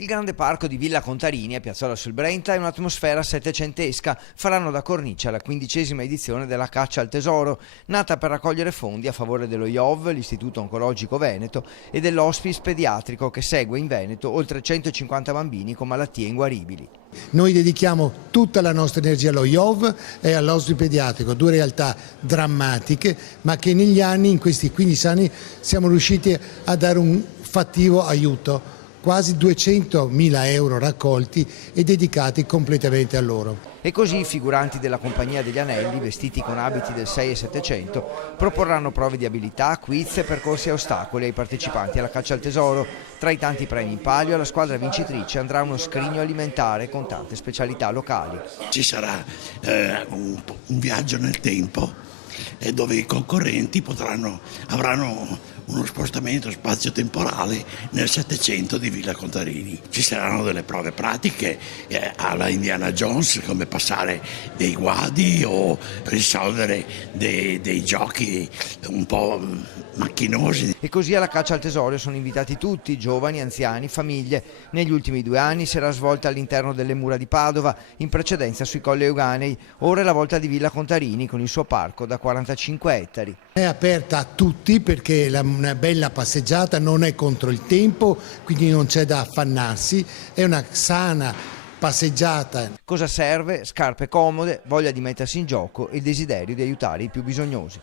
Il grande parco di Villa Contarini a Piazzola sul Brenta è un'atmosfera settecentesca. Faranno da cornice alla 15ª edizione della Caccia al Tesoro, nata per raccogliere fondi a favore dello IOV, l'Istituto Oncologico Veneto, e dell'Hospice Pediatrico che segue in Veneto oltre 150 bambini con malattie inguaribili. Noi dedichiamo tutta la nostra energia allo IOV e all'Hospice Pediatrico, due realtà drammatiche, ma che negli anni, in questi 15 anni, siamo riusciti a dare un fattivo aiuto. Quasi 200.000 euro raccolti e dedicati completamente a loro. E così i figuranti della Compagnia degli Anelli, vestiti con abiti del 6 e 700, proporranno prove di abilità, quiz e percorsi a ostacoli ai partecipanti alla Caccia al Tesoro. Tra i tanti premi in palio, alla squadra vincitrice andrà uno scrigno alimentare con tante specialità locali. Ci sarà un viaggio nel tempo dove i concorrenti avranno uno spostamento spazio-temporale nel 700 di Villa Contarini. Ci saranno delle prove pratiche alla Indiana Jones, come passare dei guadi o risolvere dei giochi un po' macchinosi. E così alla Caccia al Tesoro sono invitati tutti, giovani, anziani, famiglie. Negli ultimi 2 anni si era svolta all'interno delle mura di Padova, in precedenza sui Colli Euganei. Ora è la volta di Villa Contarini con il suo parco da 45 ettari. È aperta a tutti perché una bella passeggiata, non è contro il tempo, quindi non c'è da affannarsi, è una sana passeggiata. Cosa serve? Scarpe comode, voglia di mettersi in gioco e il desiderio di aiutare i più bisognosi.